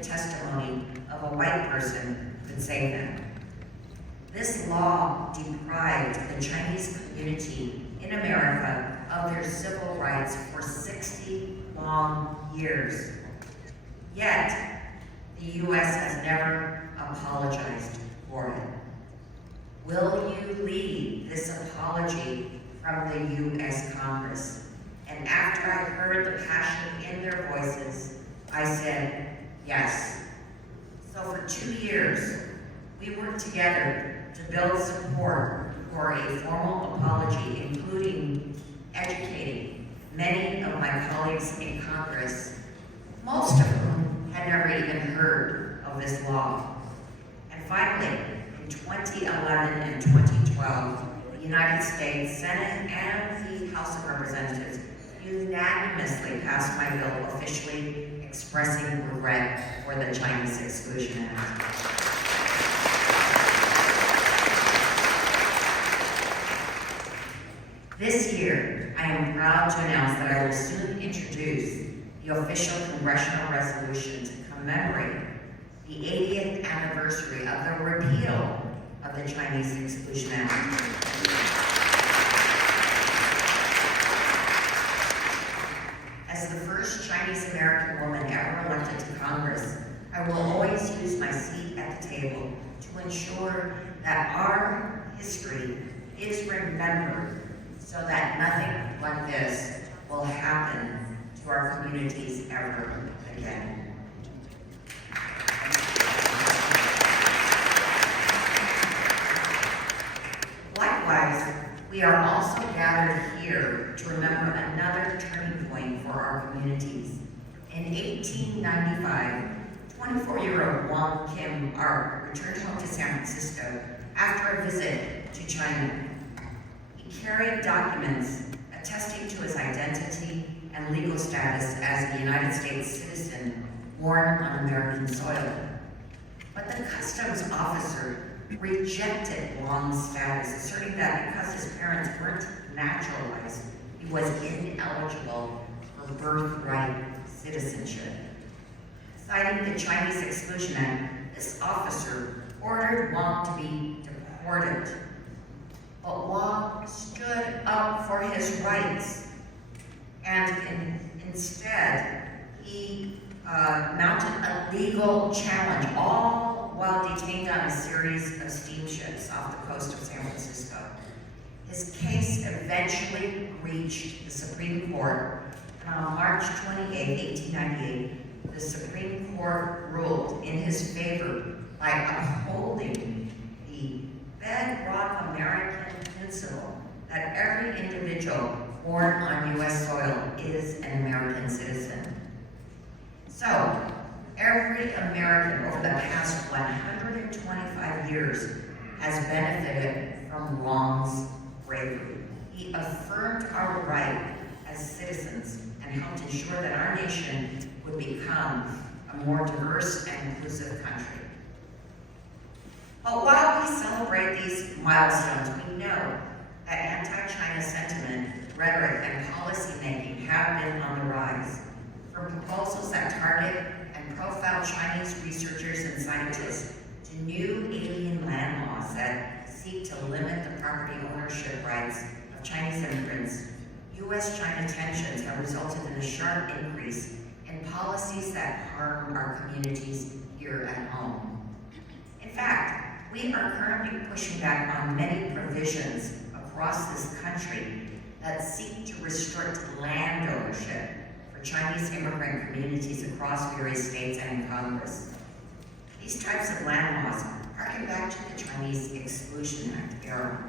the testimony of a white person could save them. This law deprived the Chinese community in America of their civil rights for 60 long years. Yet, the U.S. has never apologized for it. Will you lead this apology from the U.S. Congress? And after I heard the passion in their voices, I said, yes. So for 2 years, we worked together to build support for a formal apology, including educating many of my colleagues in Congress, most of whom had never even heard of this law. And finally, in 2011 and 2012, the United States Senate and the House of Representatives unanimously passed my bill officially expressing regret for the Chinese Exclusion Act. This year, I am proud to announce that I will soon introduce the official congressional resolution to commemorate the 80th anniversary of the repeal of the Chinese Exclusion Act. As the first Chinese American woman ever elected to Congress, I will always use my seat at the table to ensure that our history is remembered so that nothing like this will happen to our communities ever again. Likewise, we are also gathered here to remember another turning point for our communities. In 1895, 24-year-old Wong Kim Ark returned home to San Francisco after a visit to China. He carried documents attesting to his identity and legal status as a United States citizen born on American soil. But the customs officer rejected Wong's status, asserting that because his parents weren't naturalized, he was ineligible for birthright citizenship. Citing the Chinese Exclusion Act, this officer ordered Wong to be deported. But Wong stood up for his rights, and instead, he mounted a legal challenge, all while detained on a series of steamships off the coast of San Francisco. His case eventually reached the Supreme Court, and on March 28, 1898, the Supreme Court ruled in his favor by upholding the bedrock American principle that every individual born on U.S. soil is an American citizen. So, every American over the past 125 years has benefited from Wong's bravery. He affirmed our right as citizens and helped ensure that our nation would become a more diverse and inclusive country. But while we celebrate these milestones, we know that anti-China sentiment, rhetoric, and policymaking have been on the rise. From proposals that target and profile Chinese researchers and scientists to new alien land laws that seek to limit the property ownership rights of Chinese immigrants, U.S.-China tensions have resulted in a sharp increase in policies that harm our communities here at home. In fact, we are currently pushing back on many provisions across this country that seek to restrict land ownership for Chinese immigrant communities across various states and in Congress. These types of land laws harken back to the Chinese Exclusion Act era,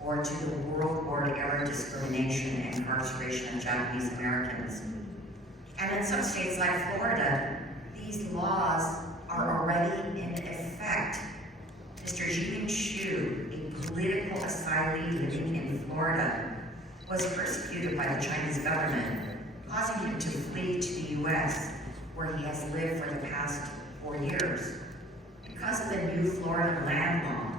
or to the World War era discrimination and incarceration of Japanese Americans. And in some states like Florida, these laws are already in effect. Mr. Zhiying Xu, a political asylee living in Florida, was persecuted by the Chinese government, causing him to flee to the U.S., where he has lived for the past 4 years. Because of the new Florida land law,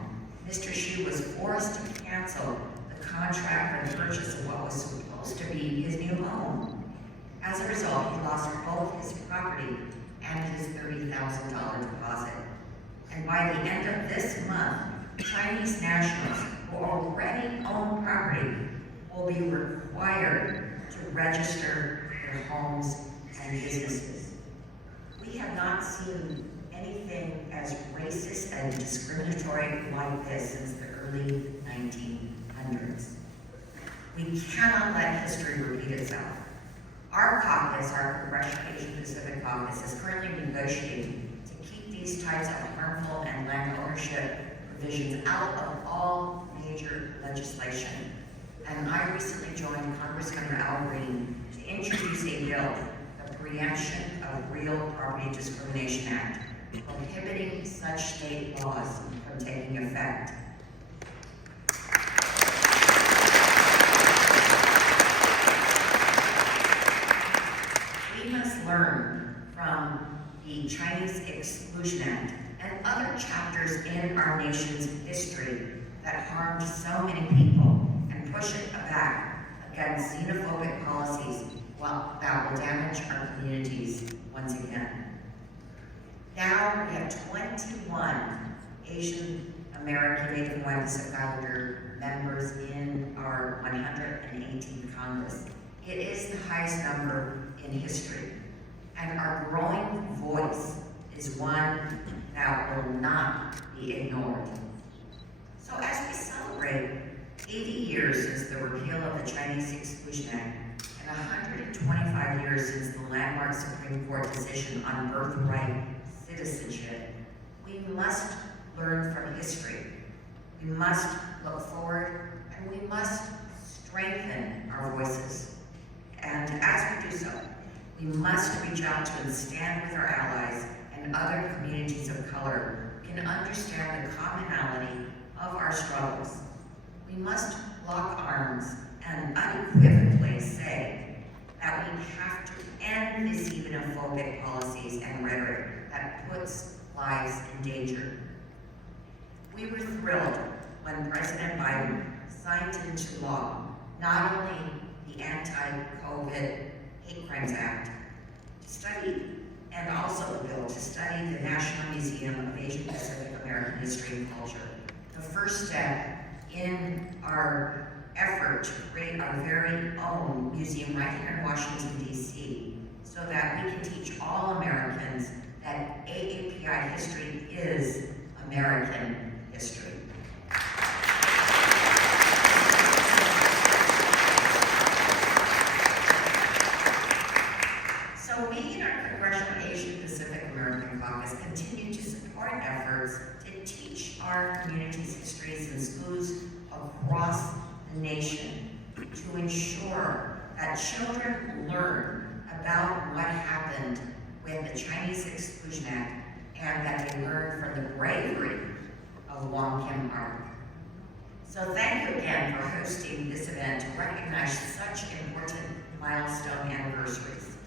Mr. Xu was forced to cancel the contract for the purchase of what was supposed to be his new home. As a result, he lost both his property and his $30,000 deposit. And by the end of this month, Chinese nationals who already own property will be required to register their homes and businesses. We have not seen anything as racist and discriminatory like this since the early 1900s. We cannot let history repeat itself. Our caucus, our Congressional Asian Pacific Caucus, is currently negotiating to keep these types of harmful and land ownership provisions out of all major legislation. And I recently joined Congressman Al Green to introduce a bill, the Preemption of Real Property Discrimination Act, prohibiting such state laws from taking effect. We must learn from the Chinese Exclusion Act and other chapters in our nation's history that harmed so many people and push it back against xenophobic policies that will damage our communities once again. Now we have 21 Asian American Native Hawaiian Pacific Islander members in our 118th Congress. It is the highest number in history, and our growing voice is one that will not be ignored. So as we celebrate 80 years since the repeal of the Chinese Exclusion Act and 125 years since the landmark Supreme Court decision on birthright citizenship, we must learn from history. We must look forward, and we must strengthen our voices. And as we do so, we must reach out to and stand with our allies and other communities of color who can understand the commonality of our struggles. We must lock arms and unequivocally say that we have to end these xenophobic policies and rhetoric that puts lives in danger. We were thrilled when President Biden signed into law not only the Anti-COVID Hate Crimes Act to study, and also the bill to study the National Museum of Asian Pacific American History and Culture, the first step in our effort to create our very own museum right here in Washington, D.C., so that we can teach all Americans that AAPI history is American history. So we in our Congressional Asian Pacific American Caucus continue to support efforts to teach our communities' histories in schools across the nation to ensure that children learn about what happened with the Chinese Exclusion Act and that they learn from the bravery of Wong Kim Ark. So thank you again for hosting this event to recognize such important milestone anniversaries.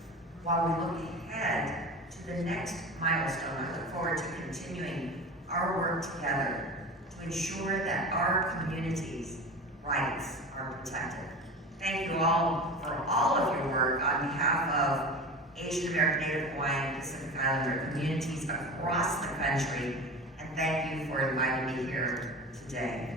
While we look ahead to the next milestone, I look forward to continuing our work together to ensure that our communities' rights are protected. Thank you all for all of your work on behalf of Asian American, Native Hawaiian, Pacific Islander communities across the country, and thank you for inviting me here today.